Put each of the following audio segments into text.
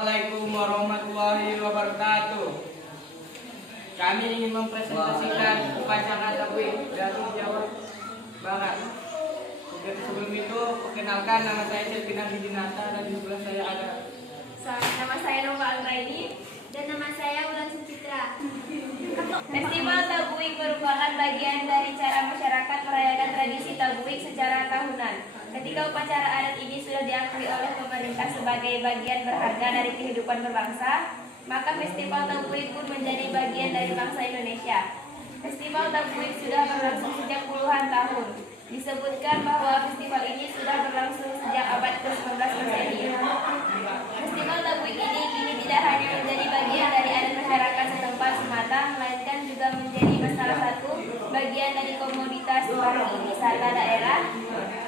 Assalamualaikum warahmatullahi wabarakatuh. Kami ingin mempresentasikan upacara tablik dari Jawa Barat. Jadi sebelum itu, perkenalkan nama saya Selvinan Dinata dan di sebelah saya ada. Nama saya Nova Alraini dan nama saya Wulan Sucitra. Festival Tabuik merupakan bagian dari cara masyarakat merayakan tradisi Tabuik secara tahunan. Ketika upacara adat ini sudah diakui oleh pemerintah sebagai bagian berharga dari kehidupan berbangsa, maka Festival Tabuik pun menjadi bagian dari bangsa Indonesia. Festival Tabuik sudah berlangsung sejak puluhan tahun. Disebutkan bahwa festival ini sudah berlangsung sejak abad ke-19 Masehi. Festival Tabuik ini kini tidak hanya menjadi bagian dari adat masyarakat setempat semata, melainkan juga menjadi salah satu bagian dari komoditas pariwisata daerah.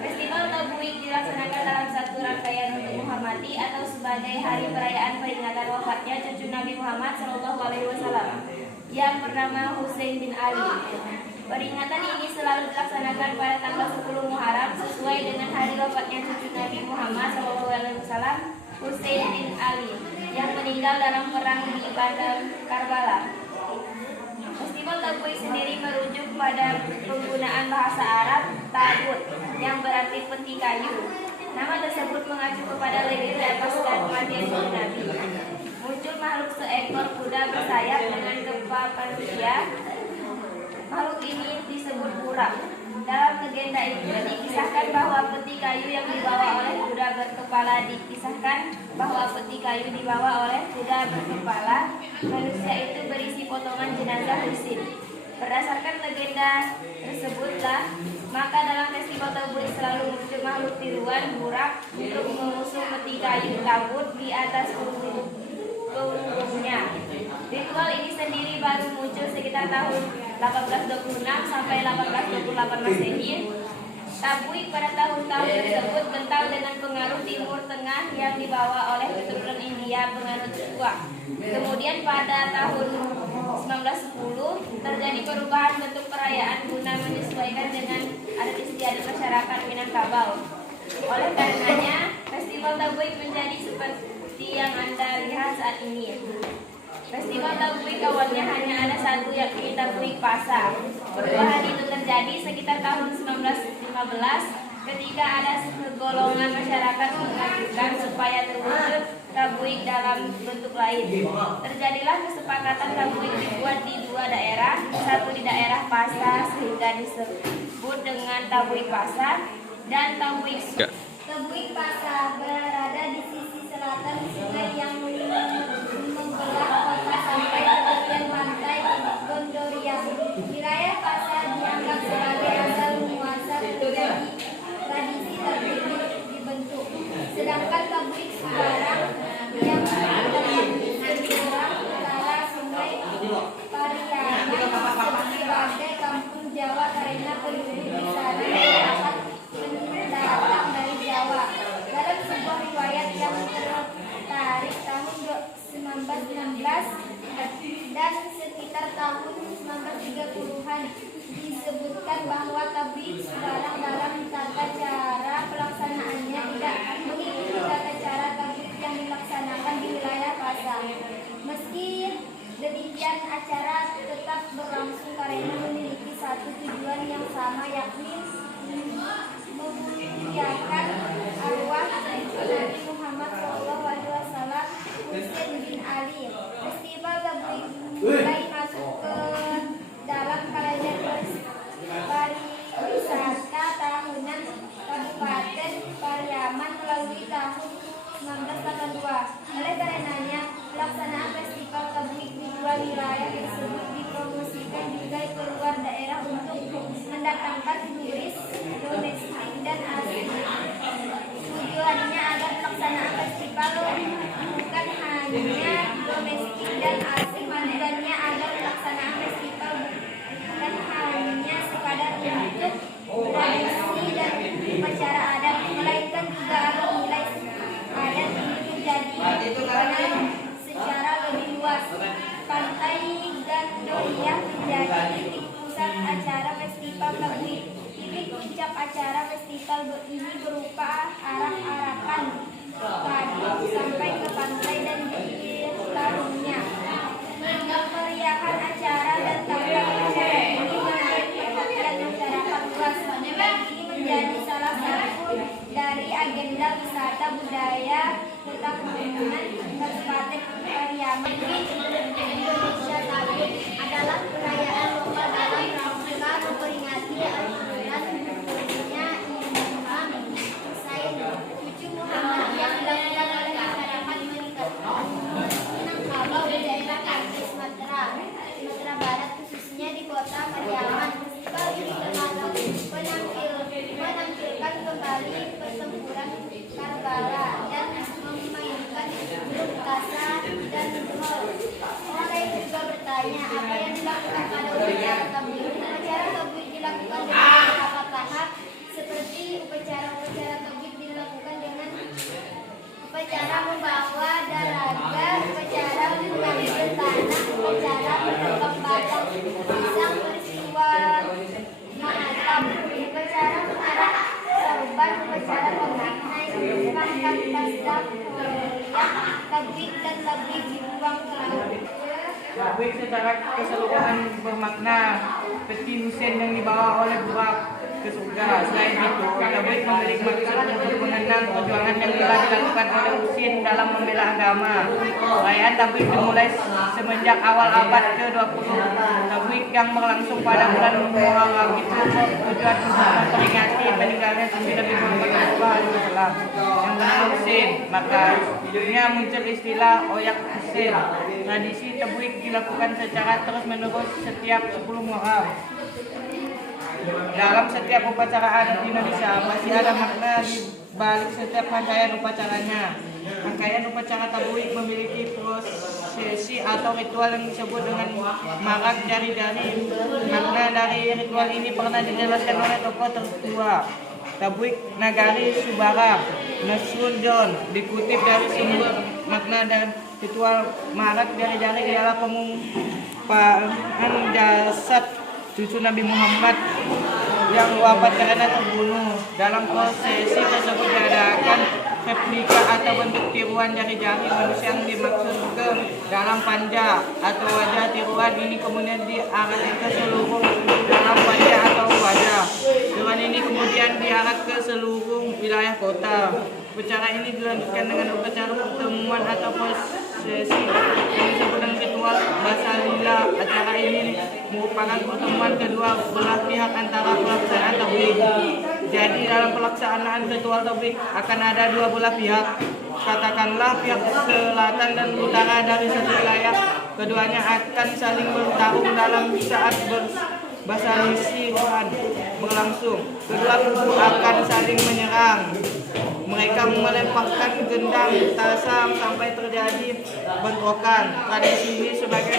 Festival Tabuik dilaksanakan dalam satu rangkaian untuk menghormati atau sebagai hari perayaan peringatan wafatnya cucu Nabi Muhammad SAW yang bernama Husain bin Ali. Peringatan ini selalu dilaksanakan pada tanggal 10 Muharram sesuai dengan hari wafatnya cucu Nabi Muhammad SAW, Husain bin Ali, yang meninggal dalam perang di Padang Karbala. Festival Tabuik sendiri merujuk pada penggunaan bahasa Arab tabut yang berarti peti kayu. Nama tersebut mengacu kepada legenda atas kematian cucu Nabi. Muncul makhluk seekor kuda bersayap dengan kepala manusia. Makhluk ini disebut Burak. Dalam legenda itu dikisahkan bahwa peti kayu yang dibawa oleh kuda berkepala manusia itu berisi potongan jenazah Husain. Berdasarkan legenda tersebutlah, maka dalam festival Tabuik selalu muncul makhluk tiruan Burak untuk mengusung peti kayu tabut di atas punggungnya. Ritual ini sendiri baru muncul sekitar tahun 1826 sampai 1828 Masehi. Tabuik pada tahun-tahun tersebut kental dengan pengaruh Timur Tengah yang dibawa oleh keturunan India penganut Buddha. Kemudian pada tahun 1910 terjadi perubahan bentuk perayaan guna menyesuaikan dengan adat istiadat masyarakat Minangkabau. Oleh karenanya, Festival Tabuik menjadi seperti yang Anda lihat saat ini. Festival Tabuik awalnya hanya ada satu, yakni Tabuik Pasa. Perubahan itu terjadi sekitar tahun 1915 ketika ada segolongan masyarakat mengajukan supaya terwujud Tabuik dalam bentuk lain. Terjadilah kesepakatan Tabuik dibuat di dua daerah, satu di daerah Pasa sehingga disebut dengan Tabuik Pasa dan Tabuik Tabuik Pasa berada di sisi selatan sungai yang membelah kota sampai ke bagian pantai Gondoria. Wilayah Pasa dianggap sebagai asal muasal terjadi tradisi Tabuik dibentuk. Sedangkan Tabuik Semarang yang berada di seberang utara sungai Pariaman sebagai kampung Jawa karena penduduk di sana dapat mendatang dari Jawa. Dalam sebuah riwayat yang tertarik tahun 1916 dan sekitar tahun 1930-an disebutkan bahwa Tabuik Semarang dalam tata cara pelaksanaannya tidak mengikuti tata cara Tabuik yang dilaksanakan di wilayah Pasa. Meski demikian, acara tetap berlangsung karena memiliki satu tujuan yang sama, yakni memuliakan arwah Nabi Muhammad SAW, Husain bin Ali. Festival Tabuik mulai masuk ke dalam kalender pariwisata tahunan Kabupaten Pariaman melalui tahun 1982. Oleh karenanya, pelaksanaan Festival Tabuik di dua wilayah tersebut dipromosikan juga keluar daerah untuk mendatangkan turis domestik dan asing. Tujuannya agar pelaksanaan festival bukan hanya domestik dan asing, tujuannya agar pelaksanaan festival bukan hanya sekadar untuk tradisi dan upacara adat, melainkan juga agar nilai adat ini menjadi dikenal secara lebih luas. Pantai Gandoria menjadi titik pusat acara Festival Tabuik. Titik puncak acara festival ini berupa arak-arakan padi sampai ke pantai dan tablik secara keseluruhan bermakna peti Husein yang dibawa oleh Burak ke surga. Selain itu, tablik memiliki maksud untuk mengenang perjuangan yang telah dilakukan oleh Husein dalam membela agama. Perayaan tablik dimulai semenjak awal abad ke-20. Tablik yang berlangsung pada bulan Muharram itu bertujuan untuk memperingati meninggalnya Nabi Muhammad SAW yang bernama Husein. Maka akhirnya muncul istilah Oyak Husein. Tradisi tablik dilakukan secara terus-menerus setiap 10 Muharram. Dalam setiap upacara adat di Indonesia masih ada makna di balik setiap rangkaian upacaranya. Rangkaian upacara tablik memiliki prosesi atau ritual yang disebut dengan marak jari-jari. Makna dari ritual ini pernah dijelaskan oleh tokoh tertua tablik Nagari Subara Nasrul John. Dikutip dari sumber makna dan ritual marak jari-jari ialah pengumpahan jasad cucu Nabi Muhammad yang wafat karena terbunuh. Dalam prosesi tersebut diadakan replika atau bentuk tiruan jari-jari manusia yang dimaksud ke dalam panja atau wajah. Tiruan ini kemudian diarahkan ke seluruh dalam panja atau wajah. Tiruan ini kemudian diarahkan ke seluruh wilayah kota. Upacara ini dilanjutkan dengan upacara pertemuan atau prosesi yang disebut dengan ritual basalila. Acara ini merupakan pertemuan kedua belah pihak antara pelaksanaan tablik. Jadi dalam pelaksanaan ritual tablik akan ada dua belah pihak. Katakanlah pihak selatan dan utara dari satu wilayah. Keduanya akan saling bertarung dalam saat basalisi berlangsung. Kedua kubu akan saling menyerang. Mereka melemparkan gendang tasam sampai terjadi bentrokan. Tradisi ini sebagai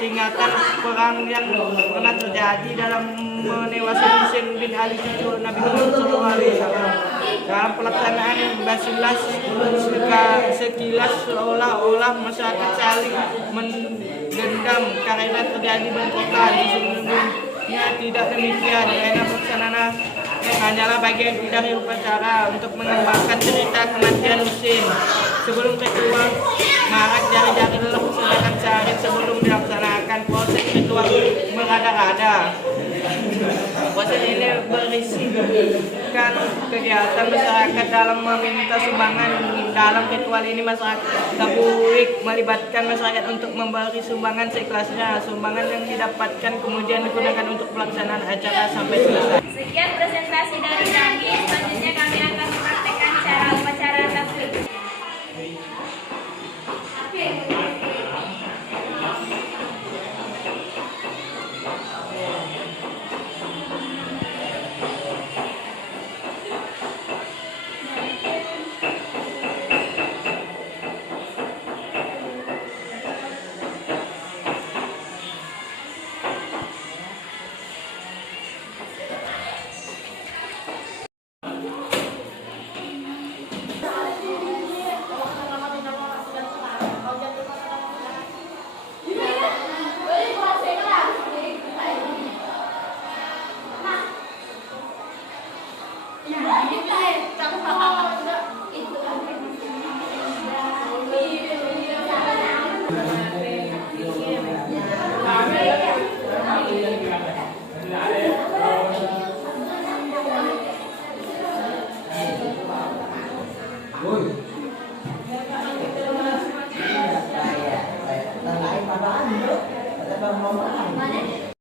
peringatan perang yang pernah terjadi dalam menewaskan Husein bin Ali cucu Nabi Muhammad SAW. Dalam pelaksanaan basilas sekilas seolah-olah masyarakat saling mendendam karena terjadi bentrokan. Sesungguhnya tidak demikian, karena pelaksanaan hanyalah bagian dari upacara untuk mengembangkan cerita kematian Husein. Sebelum ritual marak jari-jari dilaksanakan sehari sebelum dilaksanakan proses ritual merada-rada. Proses ini berisikan kegiatan masyarakat dalam meminta sumbangan. Dalam ritual ini masyarakat tablik melibatkan masyarakat untuk memberi sumbangan seikhlasnya. Sumbangan yang didapatkan kemudian digunakan untuk pelaksanaan acara sampai selesai. Sekian presentasi dari kami. Selanjutnya kami akan mempraktekkan cara upacara tablik. Mana?